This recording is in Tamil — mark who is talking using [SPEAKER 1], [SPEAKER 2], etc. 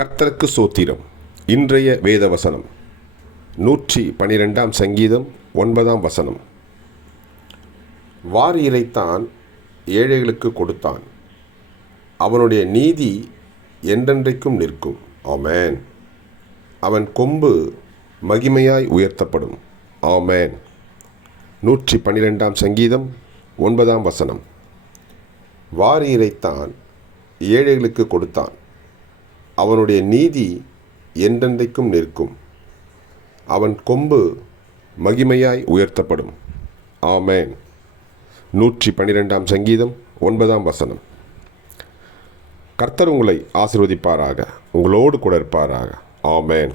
[SPEAKER 1] கர்த்தருக்கு சோத்திரம். இன்றைய வேத வசனம் நூற்றி பனிரெண்டாம் சங்கீதம் ஒன்பதாம் வசனம். வாரியரைத்தான் ஏழைகளுக்கு கொடுத்தான். அவனுடைய நீதி என்றென்றைக்கும் நிற்கும். ஆமேன். அவன் கொம்பு மகிமையாய் உயர்த்தப்படும். ஆமேன். நூற்றி பன்னிரெண்டாம் சங்கீதம் ஒன்பதாம் வசனம். வாரியரைத்தான் ஏழைகளுக்கு கொடுத்தான். அவனுடைய நீதி என்றென்றைக்கும் நிற்கும். அவன் கொம்பு மகிமையாய் உயர்த்தப்படும். ஆமேன். நூற்றி பன்னிரெண்டாம் சங்கீதம் ஒன்பதாம் வசனம். கர்த்தர் உங்களை ஆசிர்வதிப்பாராக உங்களோடு கூட இருப்பாராக. ஆமேன்.